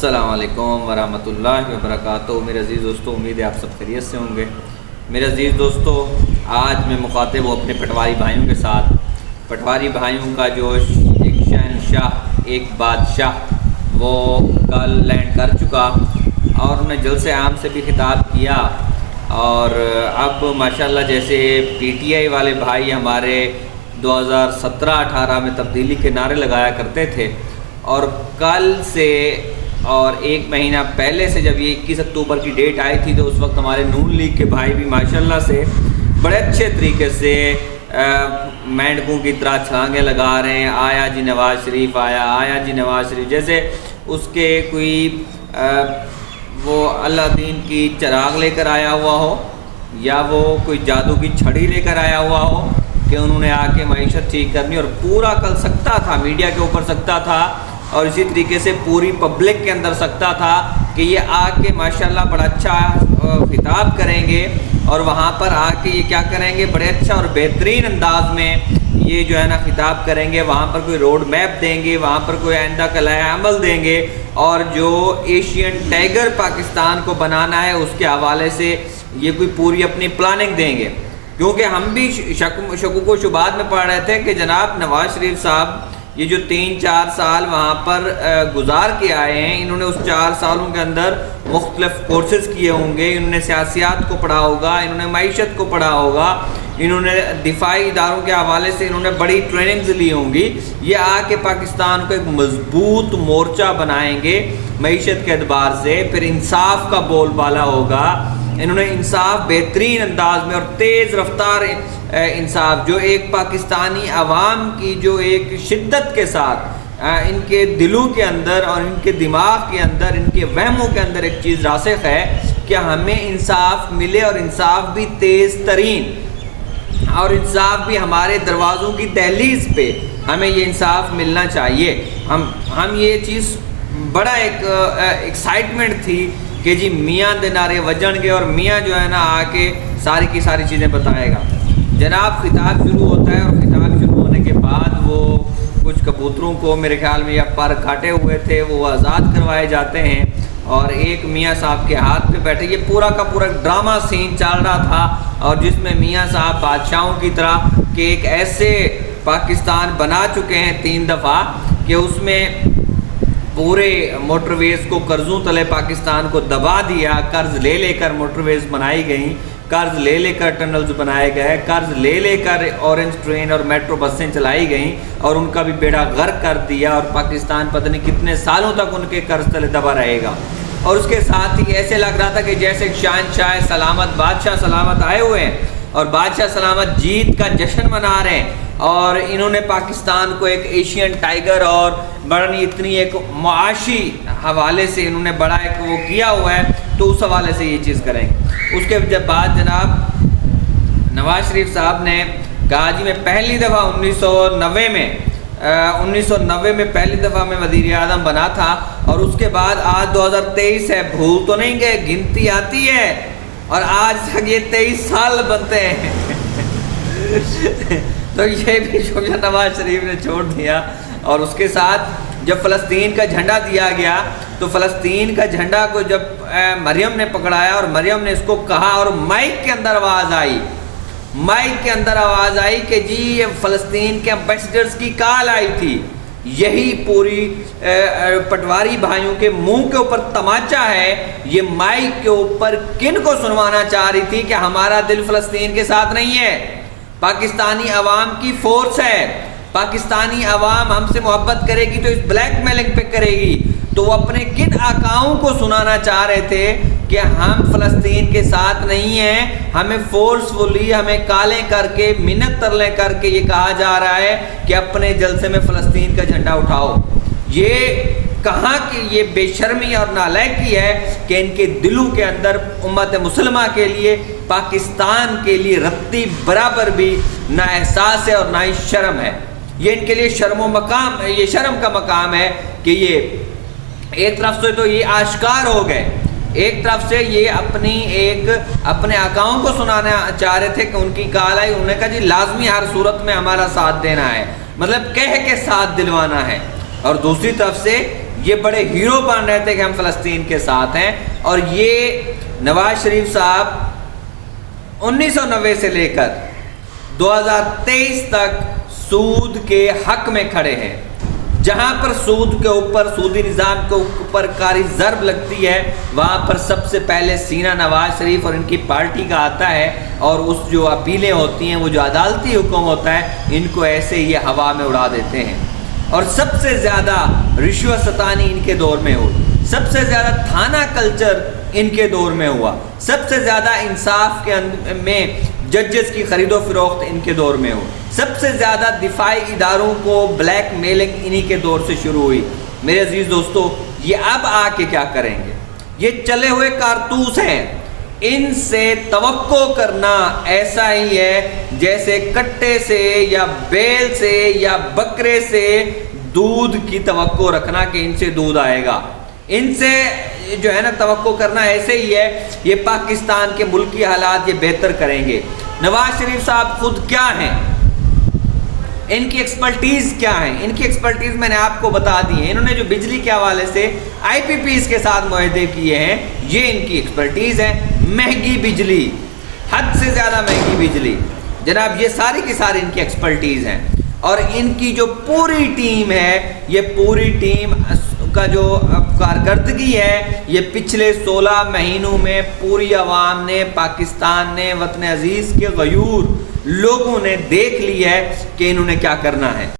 السلام علیکم ورحمۃ اللہ وبرکاتہ۔ میرے عزیز دوستو، امید ہے آپ سب خیریت سے ہوں گے۔ میرے عزیز دوستو، آج میں مخاطب ہوں اپنے پٹواری بھائیوں کے ساتھ۔ پٹواری بھائیوں کا جو ایک شہنشاہ، ایک بادشاہ، وہ کل لینڈ کر چکا اور انہوں نے جلسے عام سے بھی خطاب کیا، اور اب ماشاءاللہ جیسے پی ٹی آئی والے بھائی ہمارے 2017-18 میں تبدیلی کے نعرے لگایا کرتے تھے، اور کل سے اور ایک مہینہ پہلے سے جب یہ 21 اکتوبر کی ڈیٹ آئی تھی تو اس وقت ہمارے نون لیگ کے بھائی بھی ماشاءاللہ سے بڑے اچھے طریقے سے مینڈکوں کی طرح چھلانگیں لگا رہے ہیں، آیا جی نواز شریف آیا، آیا جی نواز شریف، جیسے اس کے کوئی وہ اللہ دین کی چراغ لے کر آیا ہوا ہو، یا وہ کوئی جادو کی چھڑی لے کر آیا ہوا ہو کہ انہوں نے آ کے معیشت ٹھیک کرنی، اور پورا کل سکتا تھا، میڈیا کے اوپر سکتا تھا، اور اسی طریقے سے پوری پبلک کے اندر سکتا تھا کہ یہ آ کے ماشاءاللہ بڑا اچھا خطاب کریں گے، اور وہاں پر آ کے یہ کیا کریں گے، بڑے اچھا اور بہترین انداز میں یہ جو ہے نا خطاب کریں گے، وہاں پر کوئی روڈ میپ دیں گے، وہاں پر کوئی آئندہ کا لائحہ عمل دیں گے، اور جو ایشین ٹائیگر پاکستان کو بنانا ہے اس کے حوالے سے یہ کوئی پوری اپنی پلاننگ دیں گے۔ کیونکہ ہم بھی شکوک و شبہات میں پڑھ رہے تھے کہ جناب نواز شریف صاحب یہ جو 3-4 سال وہاں پر گزار کے آئے ہیں، انہوں نے اس 4 سالوں کے اندر مختلف کورسز کیے ہوں گے، انہوں نے سیاسیات کو پڑھا ہوگا، انہوں نے معیشت کو پڑھا ہوگا، انہوں نے دفاعی اداروں کے حوالے سے انہوں نے بڑی ٹریننگز لی ہوں گی۔ یہ آ کے پاکستان کو ایک مضبوط مورچہ بنائیں گے معیشت کے اعتبار سے، پھر انصاف کا بول بالا ہوگا، انہوں نے انصاف بہترین انداز میں اور تیز رفتار انصاف، جو ایک پاکستانی عوام کی جو ایک شدت کے ساتھ ان کے دلوں کے اندر اور ان کے دماغ کے اندر، ان کے وہموں کے اندر ایک چیز راسخ ہے کہ ہمیں انصاف ملے، اور انصاف بھی تیز ترین، اور انصاف بھی ہمارے دروازوں کی دہلیز پہ ہمیں یہ انصاف ملنا چاہیے۔ ہم یہ چیز بڑا ایک ایکسائٹمنٹ تھی کہ جی میاں دے نعرے وجن گے، اور میاں جو ہے نا آ کے ساری کی ساری چیزیں بتائے گا۔ جناب خطاب شروع ہوتا ہے، اور خطاب شروع ہونے کے بعد وہ کچھ کبوتروں کو میرے خیال میں یا پر کاٹے ہوئے تھے وہ آزاد کروائے جاتے ہیں، اور ایک میاں صاحب کے ہاتھ پہ بیٹھے، یہ پورا کا پورا ڈرامہ سین چل رہا تھا، اور جس میں میاں صاحب بادشاہوں کی طرح کہ ایک ایسے پاکستان بنا چکے ہیں 3 دفعہ کہ اس میں پورے موٹر ویز کو قرضوں تلے پاکستان کو دبا دیا، قرض لے لے کر موٹر ویز بنائی گئیں، قرض لے لے کر ٹنلز بنائے گئے، قرض لے لے کر اورنج ٹرین اور میٹرو بسیں چلائی گئیں، اور ان کا بھی بیڑا غرق کر دیا، اور پاکستان پتہ نہیں کتنے سالوں تک ان کے قرض تلے دبا رہے گا۔ اور اس کے ساتھ ہی ایسے لگ رہا تھا کہ جیسے شہنشاہ سلامت، بادشاہ سلامت آئے ہوئے ہیں، اور بادشاہ سلامت جیت کا جشن منا رہے ہیں، اور انہوں نے پاکستان کو ایک ایشین ٹائیگر اور بڑی اتنی ایک معاشی حوالے سے انہوں نے بڑا ایک وہ کیا ہوا ہے، تو اس حوالے سے یہ چیز کریں گے۔ اس کے بعد جناب نواز شریف صاحب نے کہا جی میں پہلی دفعہ 1990 میں پہلی دفعہ میں وزیر اعظم بنا تھا، اور اس کے بعد آج 2023 ہے، بھول تو نہیں گئے، گنتی آتی ہے، اور آج تک یہ 23 سال بنتے ہیں تو یہ بھی شوکت نواز شریف نے چھوڑ دیا۔ اور اس کے ساتھ جب فلسطین کا جھنڈا دیا گیا تو فلسطین کا جھنڈا کو جب مریم نے پکڑایا اور مریم نے اس کو کہا، اور مائک کے اندر آواز آئی کہ جی یہ فلسطین کے امبیسڈرز کی کال آئی تھی، یہی پوری پٹواری بھائیوں کے منہ کے اوپر تماچا ہے، یہ مائک کے اوپر کن کو سنوانا چاہ رہی تھی کہ ہمارا دل فلسطین کے ساتھ نہیں ہے، پاکستانی عوام کی فورس ہے، پاکستانی عوام ہم سے محبت کرے گی تو اس بلیک میلنگ پہ کرے گی۔ تو وہ اپنے کن آقاؤں کو سنانا چاہ رہے تھے کہ ہم فلسطین کے ساتھ نہیں ہیں، ہمیں فورسفلی، ہمیں کالیں کر کے، منت ترلیں کر کے یہ کہا جا رہا ہے کہ اپنے جلسے میں فلسطین کا جھنڈا اٹھاؤ۔ یہ کہاں کی یہ بے شرمی اور نالائقی ہے کہ ان کے دلوں کے اندر امت مسلمہ کے لیے، پاکستان کے لیے رتی برابر بھی نہ احساس ہے اور نہ ہی شرم ہے۔ یہ ان کے لیے شرم کا مقام ہے کہ یہ ایک طرف سے تو یہ آشکار ہو گئے، ایک طرف سے یہ اپنے آقاؤں کو سنانا چاہ رہے تھے کہ ان کی کال آئی، انہوں نے کہا جی لازمی ہر صورت میں ہمارا ساتھ دینا ہے، مطلب کہہ کے ساتھ دلوانا ہے، اور دوسری طرف سے یہ بڑے ہیرو بن رہے تھے کہ ہم فلسطین کے ساتھ ہیں، اور یہ نواز شریف صاحب 1990 سے لے کر 2023 تک سود کے حق میں کھڑے ہیں۔ جہاں پر سود کے اوپر، سودی نظام کے اوپر کاری ضرب لگتی ہے، وہاں پر سب سے پہلے سینہ نواز شریف اور ان کی پارٹی کا آتا ہے، اور اس جو اپیلیں ہوتی ہیں، وہ جو عدالتی حکم ہوتا ہے، ان کو ایسے یہ ہوا میں اڑا دیتے ہیں۔ اور سب سے زیادہ رشوت ستانی ان کے دور میں ہوئی، سب سے زیادہ تھانہ کلچر ان کے دور میں ہوا، سب سے زیادہ انصاف کے میں ججز کی خرید و فروخت ان کے دور میں ہو، سب سے زیادہ دفاعی اداروں کو بلیک میلنگ انہی کے دور سے شروع ہوئی۔ میرے عزیز دوستو، یہ اب آ کے کیا کریں گے؟ یہ چلے ہوئے کارتوس ہیں، ان سے توقع کرنا ایسا ہی ہے جیسے کٹے سے یا بیل سے یا بکرے سے دودھ کی توقع رکھنا کہ ان سے دودھ آئے گا۔ ان سے جو ہے نا توقع کرنا ایسے ہی ہے، یہ پاکستان کے ملکی حالات یہ بہتر کریں گے۔ نواز شریف صاحب خود کیا ہیں، ان کی ایکسپرٹیز کیا ہیں؟ ان کی ایکسپرٹیز میں نے آپ کو بتا دی ہے۔ انہوں نے جو بجلی کے حوالے سے آئی پی پیز کے ساتھ معاہدے کیے ہیں، یہ ان کی ایکسپرٹیز ہے۔ مہنگی بجلی، حد سے زیادہ مہنگی بجلی، جناب یہ ساری کی ساری ان کی ایکسپرٹیز ہیں۔ اور ان کی جو پوری ٹیم ہے، یہ پوری ٹیم کا جو کارکردگی ہے، یہ پچھلے 16 مہینوں میں پوری عوام نے، پاکستان نے، وطن عزیز کے غیور لوگوں نے دیکھ لی ہے کہ انہوں نے کیا کرنا ہے۔